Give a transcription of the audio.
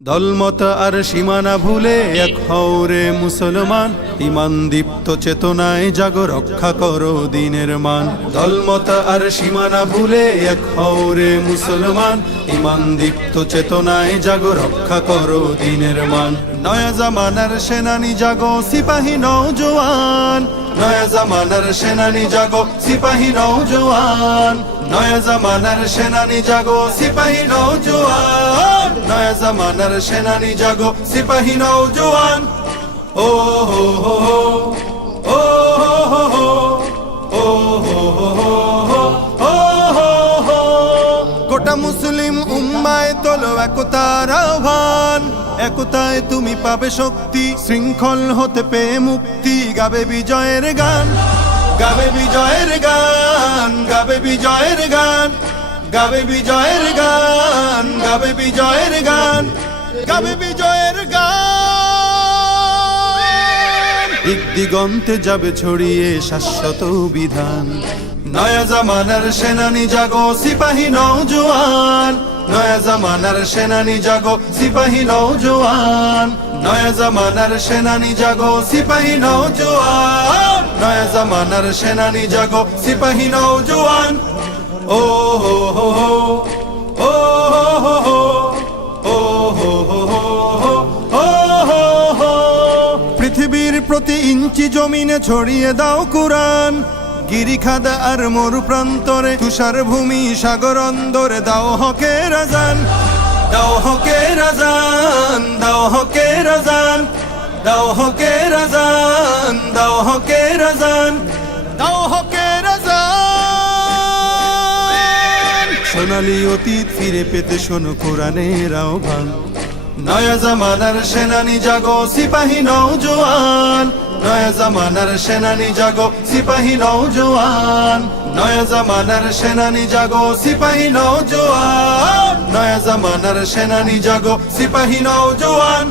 দলমত আর সীমানা ভুলে এক হও রে মুসলমান, ইমান দীপ্ত চেতনায় জাগো, রক্ষা করো দিনের মান। দলমত আর সীমানা ভুলে এক হও রে মুসলমান, ইমান দীপ্ত চেতনায় জাগো, রক্ষা করো দিনের মান। নয়া জামানার সেনানি জাগো, সিপাহী নওজোয়ান, নয়া জামানার সেনানি জাগো, সিপাহী নওজোয়ান, নয়া জামানার সেনানি জাগো, সিপাহী নওজোয়ান, নয়া জামানার সেনানি জাগো, সিপাহী নওজোয়ান। ও হো হো হো, ও হো হো হো, ও হো হো হো, ও হো হো। গোটা মুসলিম উম্মায় তোলো একতার আহ্বান, একতায় তুমি পাবে শক্তি, শৃঙ্খল হতে পেয়ে মুক্তি। গাবে বিজয়ের গান, গাবে বিজয়ের গান, গাবে বিজয়ের গান, গাবে বিজয়ের গান, গাবে বিজয়ের গান, গাবে বিজয়ের গান। দিক দিগন্তে যাবে ছড়িয়ে শাশ্বত বিধান। নয়া জামানার সেনানি জাগো, সিপাহী নওজোয়ান, নয়া জামানার সেনানি জাগো, সিপাহী নওজোয়ান, নয়া জামানার সেনানি জাগো, সিপাহী নওজোয়ান, নয়া জামানার সেনানি জাগো, সিপাহী নওজোয়ান। ও হো হো হো, ও হো হো হো, ও হো হো হো, ও হো হো। পৃথিবীর প্রতি ইঞ্চি জমিনে ছড়িয়ে দাও কুরআন, গিরিখাদা আর মরু প্রান্তরে, তুষার ভূমি সাগর অন্দরে, দাও হকের আজান, দাও হকের আজান, দাও হকের আজান, দাও হকের আজান, দাও হকের আজান, দাও হকের আজান। সোনালী অতীত ফিরে পেতে শোনো কোরআনের আহ্বান। নয়া জামানার সেনানি জাগো, সিপাহী নওজোয়ান, নয়া জামানার সেনানি জাগো, সিপাহী নওজোয়ান, নয়া জামানার সেনানি জাগো, সিপাহী নওজোয়ান, নয়া জামানার সেনানি জাগো, সিপাহী নওজোয়ান।